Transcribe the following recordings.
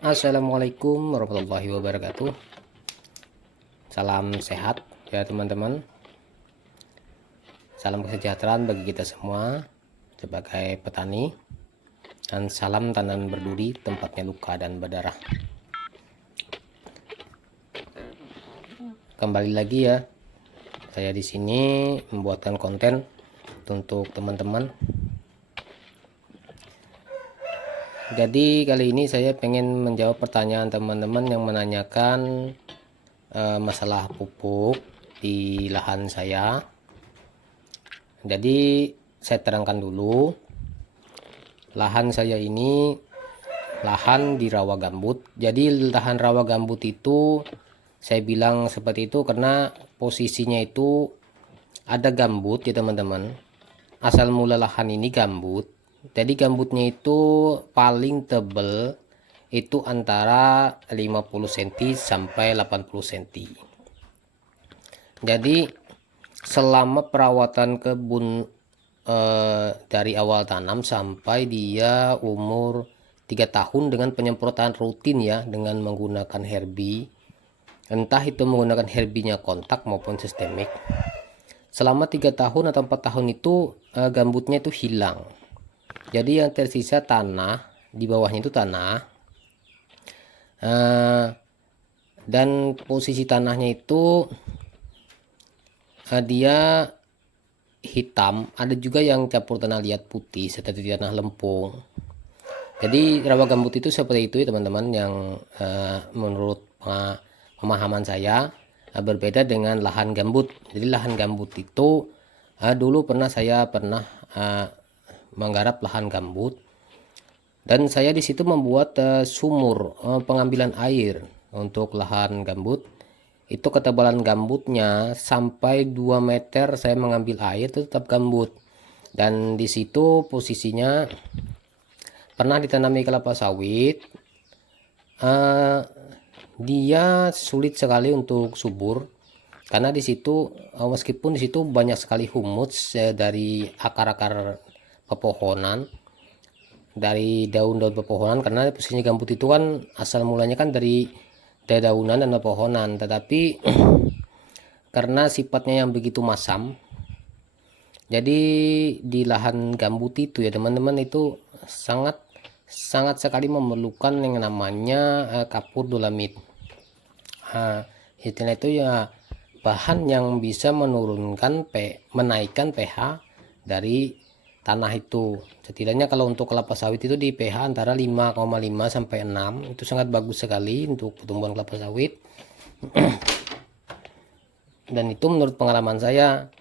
Assalamualaikum warahmatullahi wabarakatuh. Salam sehat ya teman-teman. Salam kesejahteraan bagi kita semua sebagai petani. Dan salam tanam berduri, tempatnya luka dan berdarah. Kembali lagi ya. Saya di sini membuatkan konten untuk teman-teman. Jadi kali ini saya pengen menjawab pertanyaan teman-teman yang menanyakan masalah pupuk di lahan saya. Jadi saya terangkan dulu, lahan saya ini lahan di rawa gambut. Jadi lahan rawa gambut itu saya bilang seperti itu karena posisinya itu ada gambut ya teman-teman. Asal mula lahan ini gambut. Jadi gambutnya itu paling tebal itu antara 50 cm sampai 80 cm. Jadi selama perawatan kebun dari awal tanam sampai dia umur 3 tahun dengan penyemprotan rutin ya, dengan menggunakan herbi, entah itu menggunakan herbinya kontak maupun sistemik. Selama 3 tahun atau 4 tahun itu gambutnya itu hilang. Jadi yang tersisa tanah, di bawahnya itu tanah, dan posisi tanahnya itu dia hitam, ada juga yang campur tanah liat putih serta tanah lempung. Jadi rawa gambut itu seperti itu ya teman-teman, yang menurut pemahaman saya berbeda dengan lahan gambut. Jadi lahan gambut itu dulu saya pernah menggarap lahan gambut, dan saya di situ membuat sumur pengambilan air untuk lahan gambut. Itu ketebalan gambutnya sampai 2 meter saya mengambil air itu tetap gambut. Dan di situ posisinya pernah ditanami kelapa sawit. Dia sulit sekali untuk subur karena di situ meskipun di situ banyak sekali humus dari akar-akar pepohonan, dari daun-daun pepohonan, karena posisinya gambut itu kan asal mulanya kan dari dedaunan dan pepohonan, tetapi karena sifatnya yang begitu masam, jadi di lahan gambut itu ya teman-teman itu sangat sekali memerlukan yang namanya kapur dolamit. Istilah itu ya bahan yang bisa menurunkan menaikkan pH dari tanah itu. Setidaknya kalau untuk kelapa sawit itu di pH antara 5,5 sampai 6, itu sangat bagus sekali untuk pertumbuhan kelapa sawit. Dan itu menurut pengalaman saya.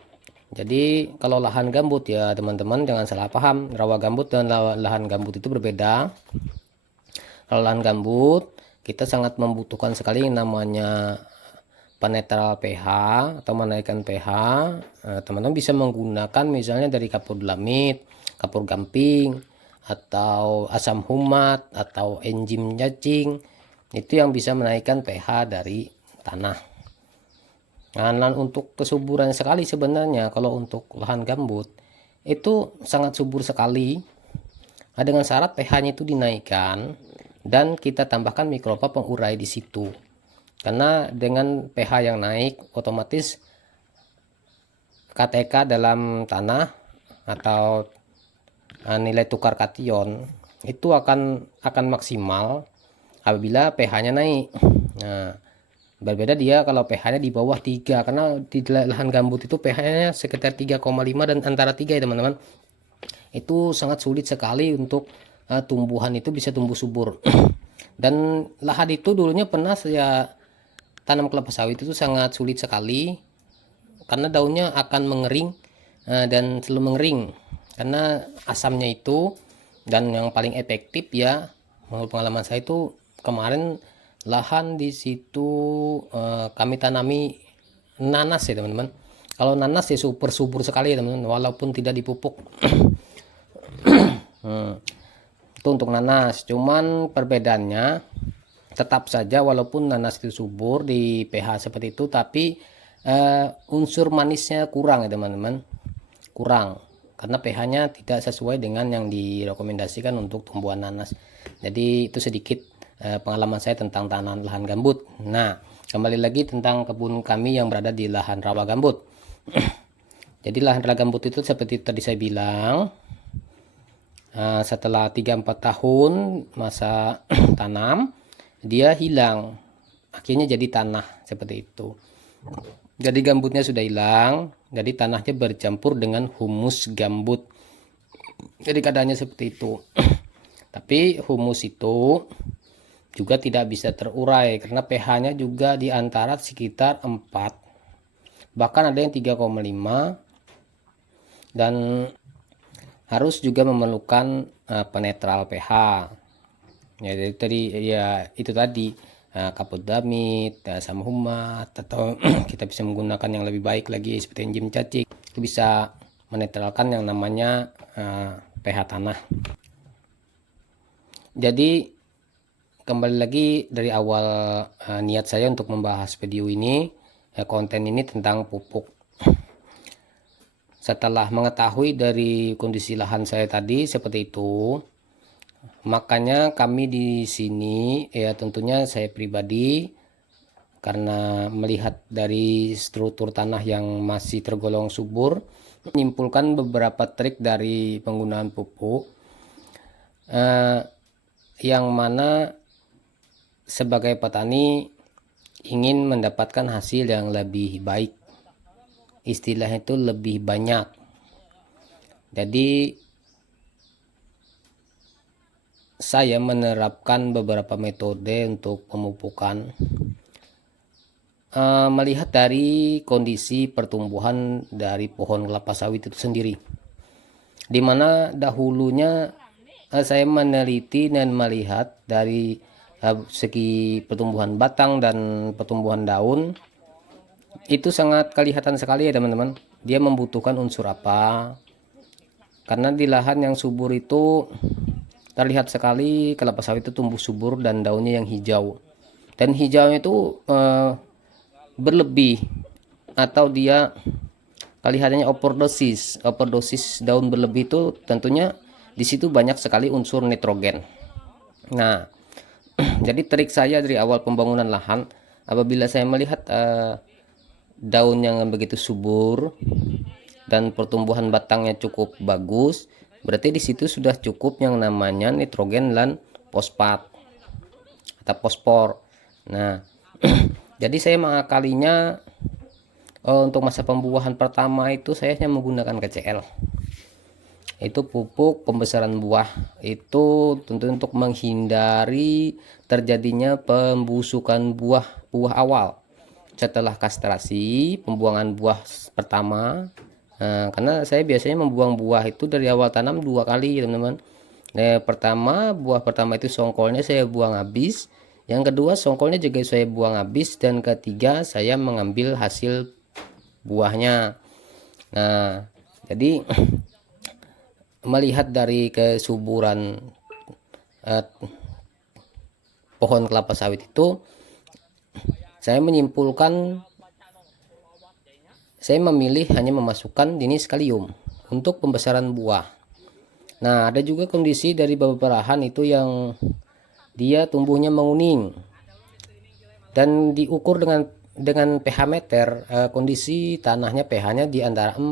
Jadi kalau lahan gambut ya teman-teman jangan salah paham, rawa gambut dan lahan gambut itu berbeda. Kalau lahan gambut kita sangat membutuhkan sekali yang namanya penetral pH atau menaikkan pH. Teman-teman bisa menggunakan misalnya dari kapur dolamit, kapur gamping, atau asam humat, atau enzim cacing. Itu yang bisa menaikkan pH dari tanah. Nah, untuk kesuburan sekali sebenarnya kalau untuk lahan gambut itu sangat subur sekali. Dengan syarat pH-nya itu dinaikkan dan kita tambahkan mikroba pengurai di situ. Karena dengan pH yang naik otomatis KTK dalam tanah atau nilai tukar kation itu akan maksimal apabila pH-nya naik. Nah, berbeda dia kalau pH-nya di bawah 3, karena di lahan gambut itu pH-nya sekitar 3,5 dan antara 3 ya teman-teman. Itu sangat sulit sekali untuk tumbuhan itu bisa tumbuh subur. Dan lahan itu dulunya pernah saya tanam kelapa sawit itu sangat sulit sekali karena daunnya akan mengering dan selalu mengering karena asamnya itu. Dan yang paling efektif ya menurut pengalaman saya itu kemarin lahan di situ kami tanami nanas ya teman-teman. Kalau nanas ya super subur sekali ya teman-teman, walaupun tidak dipupuk. Itu untuk nanas, cuman perbedaannya tetap saja walaupun nanas itu subur di pH seperti itu, tapi unsur manisnya kurang ya teman-teman, kurang karena pH-nya tidak sesuai dengan yang direkomendasikan untuk tumbuhan nanas. Jadi itu sedikit pengalaman saya tentang tanah lahan gambut. Nah, kembali lagi tentang kebun kami yang berada di lahan rawa gambut. Jadi lahan rawa gambut itu seperti tadi saya bilang, setelah 3-4 tahun masa tanam, dia hilang, akhirnya jadi tanah seperti itu. Jadi gambutnya sudah hilang, jadi tanahnya bercampur dengan humus gambut. Jadi keadaannya seperti itu. Tapi humus itu juga tidak bisa terurai karena pH-nya juga di antara sekitar 4, bahkan ada yang 3,5, dan harus juga memerlukan penetral pH. Ya, jadi tadi ya itu tadi kapodamid, asam humat, atau kita bisa menggunakan yang lebih baik lagi seperti enzim cacing, itu bisa menetralkan yang namanya pH tanah. Jadi kembali lagi dari awal, niat saya untuk membahas video ini, konten ini tentang pupuk. Setelah mengetahui dari kondisi lahan saya tadi seperti itu, makanya kami di sini ya tentunya saya pribadi, karena melihat dari struktur tanah yang masih tergolong subur, menyimpulkan beberapa trik dari penggunaan pupuk, yang mana sebagai petani ingin mendapatkan hasil yang lebih baik, istilahnya itu lebih banyak. Jadi saya menerapkan beberapa metode untuk pemupukan, melihat dari kondisi pertumbuhan dari pohon kelapa sawit itu sendiri, dimana dahulunya saya meneliti dan melihat dari segi pertumbuhan batang dan pertumbuhan daun, itu sangat kelihatan sekali ya teman-teman, dia membutuhkan unsur apa. Karena di lahan yang subur itu terlihat sekali kelapa sawit itu tumbuh subur dan daunnya yang hijau, dan hijaunya itu berlebih, atau dia kelihatannya overdosis daun berlebih. Itu tentunya di situ banyak sekali unsur nitrogen. Nah, jadi trik saya dari awal pembangunan lahan, apabila saya melihat daun yang begitu subur dan pertumbuhan batangnya cukup bagus, berarti di situ sudah cukup yang namanya nitrogen dan fosfat atau fosfor. Nah, jadi saya mengakalinya, untuk masa pembuahan pertama itu saya hanya menggunakan KCL. Itu pupuk pembesaran buah, itu tentu untuk menghindari terjadinya pembusukan buah awal setelah kastrasi, pembuangan buah pertama. Nah, karena saya biasanya membuang buah itu dari awal tanam 2 kali teman-teman. Nah, buah pertama itu songkolnya saya buang habis, yang kedua songkolnya juga saya buang habis, dan ketiga saya mengambil hasil buahnya. Nah, jadi melihat dari kesuburan pohon kelapa sawit itu, saya menyimpulkan saya memilih hanya memasukkan jenis kalium untuk pembesaran buah. Nah, ada juga kondisi dari beberapa lahan itu yang dia tumbuhnya menguning dan diukur dengan pH meter, kondisi tanahnya pH-nya di antara 4.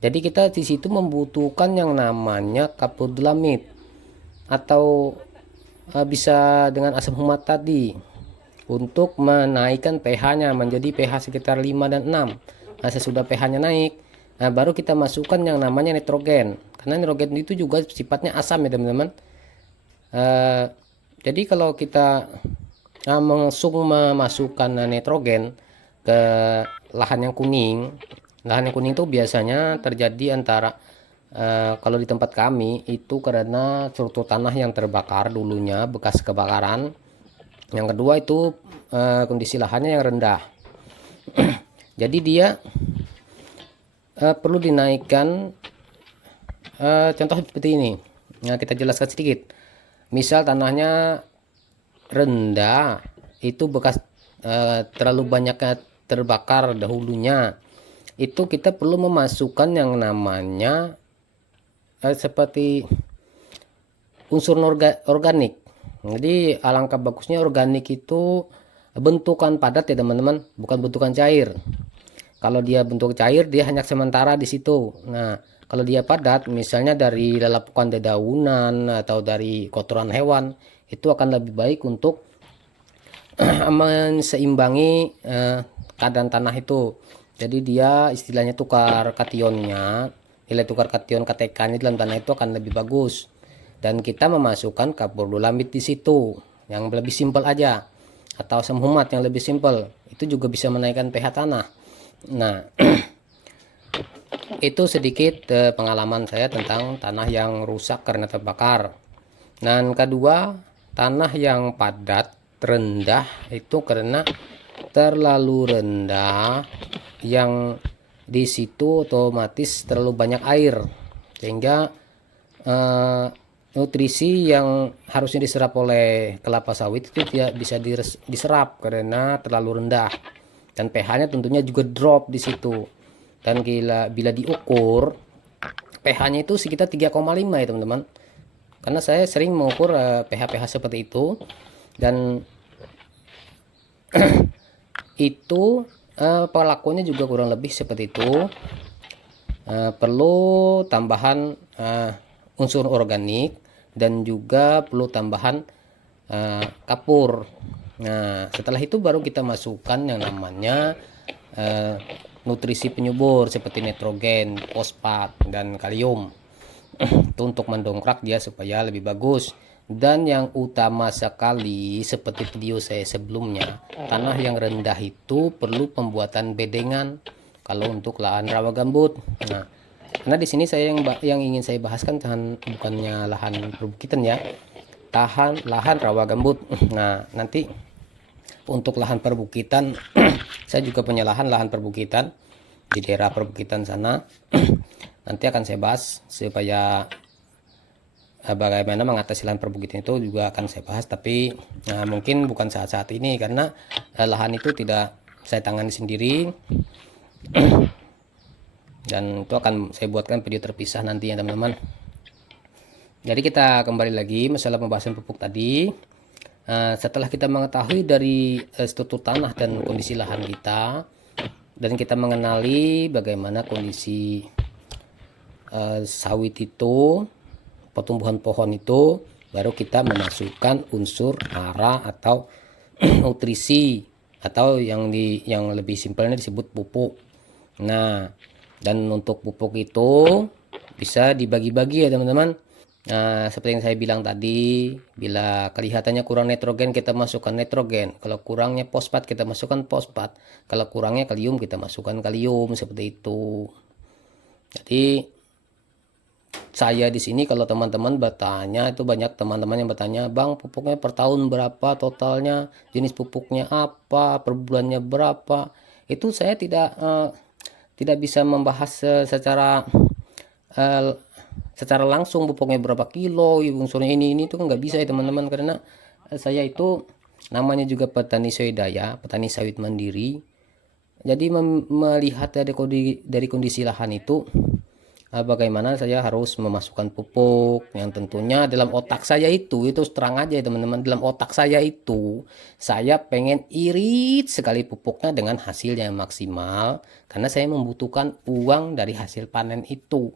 Jadi kita di situ membutuhkan yang namanya kapodlamid, atau bisa dengan asam humat tadi, untuk menaikkan pH-nya menjadi pH sekitar 5 dan 6. Nah, sesudah pH-nya naik, nah baru kita masukkan yang namanya nitrogen, karena nitrogen itu juga sifatnya asam ya teman-teman. Jadi kalau kita langsung memasukkan nitrogen ke lahan yang kuning itu biasanya terjadi antara, kalau di tempat kami itu karena struktur tanah yang terbakar dulunya bekas kebakaran, yang kedua itu kondisi lahannya yang rendah. Jadi dia perlu dinaikkan, contoh seperti ini. Nah, kita jelaskan sedikit. Misal tanahnya rendah, itu bekas terlalu banyaknya terbakar dahulunya, itu kita perlu memasukkan yang namanya seperti unsur organik. Jadi alangkah bagusnya organik itu bentukan padat ya teman-teman, bukan bentukan cair. Kalau dia bentuk cair, dia hanya sementara di situ. Nah, kalau dia padat, misalnya dari lelepukan dedaunan atau dari kotoran hewan, itu akan lebih baik untuk menseimbangi keadaan tanah itu. Jadi dia istilahnya tukar kationnya, nilai tukar kation KTK-nya dalam tanah itu akan lebih bagus. Dan kita memasukkan kapur dolamit di situ, yang lebih simpel aja, atau asam humat yang lebih simpel. Itu juga bisa menaikkan pH tanah. Nah, itu sedikit pengalaman saya tentang tanah yang rusak karena terbakar. Dan kedua, tanah yang padat rendah itu karena terlalu rendah, yang di situ otomatis terlalu banyak air, sehingga nutrisi yang harusnya diserap oleh kelapa sawit itu tidak bisa diserap karena terlalu rendah, dan pH-nya tentunya juga drop di situ. Dan bila diukur pH-nya itu sekitar 3,5 ya teman-teman, karena saya sering mengukur pH-pH seperti itu. Dan itu pelakunya juga kurang lebih seperti itu. Perlu tambahan unsur organik dan juga perlu tambahan kapur. Nah, setelah itu baru kita masukkan yang namanya nutrisi penyubur seperti nitrogen, fosfat, dan kalium. Itu untuk mendongkrak dia supaya lebih bagus. Dan yang utama sekali, seperti video saya sebelumnya, tanah yang rendah itu perlu pembuatan bedengan kalau untuk lahan rawa gambut. Nah, karena di sini saya yang ingin saya bahaskan bukannya lahan perbukitan ya, lahan rawa gambut. Nah, nanti untuk lahan perbukitan saya juga punya lahan perbukitan di daerah perbukitan sana. Nanti akan saya bahas supaya bagaimana mengatasi lahan perbukitan itu juga akan saya bahas, tapi mungkin bukan saat-saat ini karena lahan itu tidak saya tangani sendiri, dan itu akan saya buatkan video terpisah nanti ya teman-teman. Jadi kita kembali lagi masalah pembahasan pupuk tadi. Setelah kita mengetahui dari struktur tanah dan kondisi lahan kita, dan kita mengenali bagaimana kondisi sawit itu, pertumbuhan pohon itu, baru kita memasukkan unsur hara atau nutrisi, atau yang lebih simpelnya disebut pupuk. Nah, dan untuk pupuk itu bisa dibagi-bagi ya teman-teman. Nah, seperti yang saya bilang tadi, bila kelihatannya kurang nitrogen kita masukkan nitrogen, kalau kurangnya fosfat kita masukkan fosfat, kalau kurangnya kalium kita masukkan kalium, seperti itu. Jadi saya di sini kalau teman-teman bertanya, itu banyak teman-teman yang bertanya, "Bang, pupuknya per tahun berapa totalnya? Jenis pupuknya apa? Per bulannya berapa?" Itu saya tidak bisa membahas uh, secara langsung pupuknya berapa kilo, unsurnya ini itu nggak bisa ya teman-teman, karena saya itu namanya juga petani swadaya, petani sawit mandiri. Jadi melihat dari kondisi lahan itu, bagaimana saya harus memasukkan pupuk yang tentunya dalam otak saya itu terang aja ya teman-teman, dalam otak saya itu saya pengen irit sekali pupuknya dengan hasil yang maksimal, karena saya membutuhkan uang dari hasil panen itu.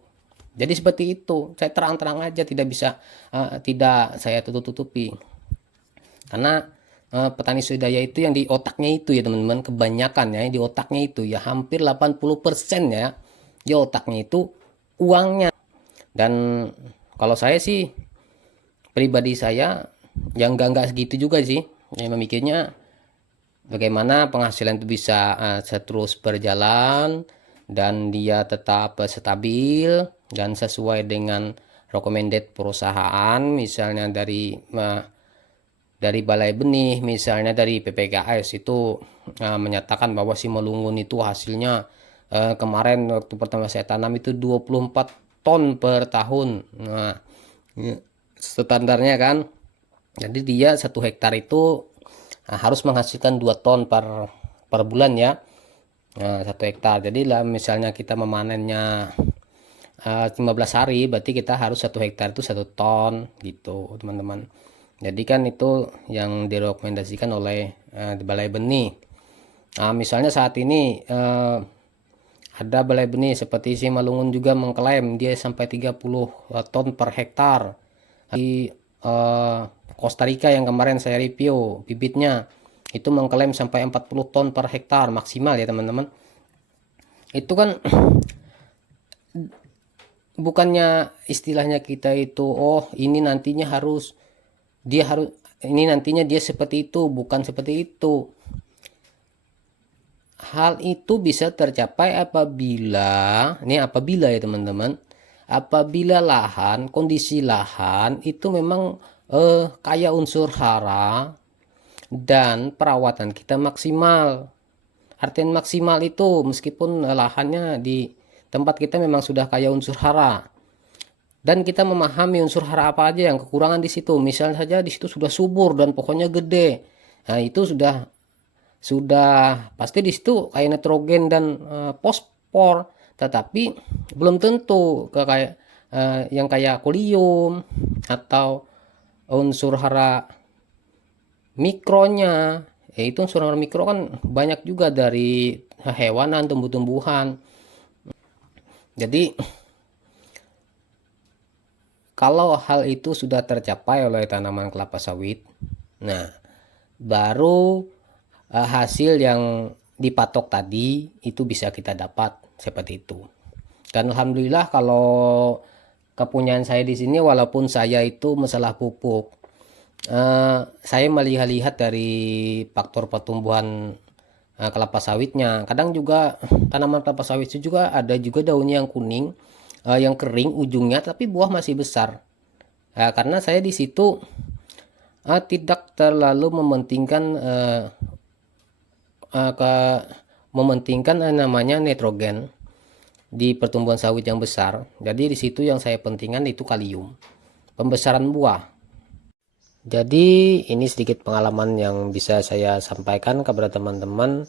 Jadi seperti itu, saya terang-terang aja, tidak bisa tidak saya tutup-tutupi, karena petani swadaya itu yang di otaknya itu ya teman-teman, kebanyakan ya di otaknya itu ya hampir 80% ya di otaknya itu uangnya. Dan kalau saya sih, pribadi saya yang enggak segitu juga sih, yang memikirnya bagaimana penghasilan itu bisa terus berjalan dan dia tetap stabil dan sesuai dengan recommended perusahaan, misalnya dari Balai Benih, misalnya dari PPKS itu menyatakan bahwa si melungun itu hasilnya kemarin waktu pertama saya tanam itu 24 ton per tahun. Nah, standarnya kan. Jadi dia 1 hektar itu harus menghasilkan 2 ton per bulan ya. Nah, 1 hektar. Jadi lah misalnya kita memanennya 15 hari, berarti kita harus 1 hektar itu 1 ton gitu, teman-teman. Jadi kan itu yang direkomendasikan oleh Balai Benih. Nah, misalnya saat ini ada balai benih seperti Simalungun juga mengklaim dia sampai 30 ton per hektar. Di Costa Rica yang kemarin saya review bibitnya itu mengklaim sampai 40 ton per hektar maksimal ya teman-teman. Itu kan bukannya istilahnya kita itu ini nantinya dia seperti itu, bukan seperti itu. Hal itu bisa tercapai apabila ya teman-teman, apabila kondisi lahan itu memang kaya unsur hara dan perawatan kita maksimal. Artian maksimal itu meskipun lahannya di tempat kita memang sudah kaya unsur hara dan kita memahami unsur hara apa aja yang kekurangan di situ. Misalnya saja di situ sudah subur dan pokoknya gede. Nah, itu sudah pasti di situ kayak nitrogen dan fosfor, tetapi belum tentu kayak yang kayak kolium atau unsur hara mikronya. Yaitu unsur hara mikro kan banyak juga dari hewanan, tumbuh-tumbuhan. Jadi kalau hal itu sudah tercapai oleh tanaman kelapa sawit, nah baru hasil yang dipatok tadi itu bisa kita dapat seperti itu. Dan alhamdulillah kalau kepunyaan saya di sini, walaupun saya itu masalah pupuk, saya melihat dari faktor pertumbuhan kelapa sawitnya. Kadang juga tanaman kelapa sawit itu juga ada juga daunnya yang kuning, yang kering ujungnya, tapi buah masih besar. Karena saya di situ tidak terlalu mementingkan namanya nitrogen di pertumbuhan sawit yang besar. Jadi di situ yang saya pentingkan itu kalium, pembesaran buah. Jadi ini sedikit pengalaman yang bisa saya sampaikan kepada teman-teman,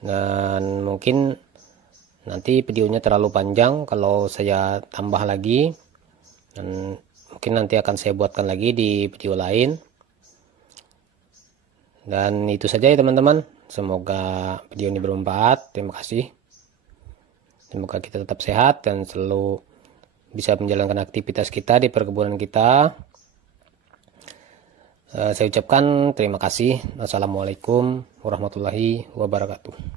dan mungkin nanti videonya terlalu panjang kalau saya tambah lagi, dan mungkin nanti akan saya buatkan lagi di video lain. Dan itu saja ya teman-teman, semoga video ini bermanfaat. Terima kasih. Semoga kita tetap sehat dan selalu bisa menjalankan aktivitas kita di perkebunan kita. Saya ucapkan terima kasih. Assalamualaikum warahmatullahi wabarakatuh.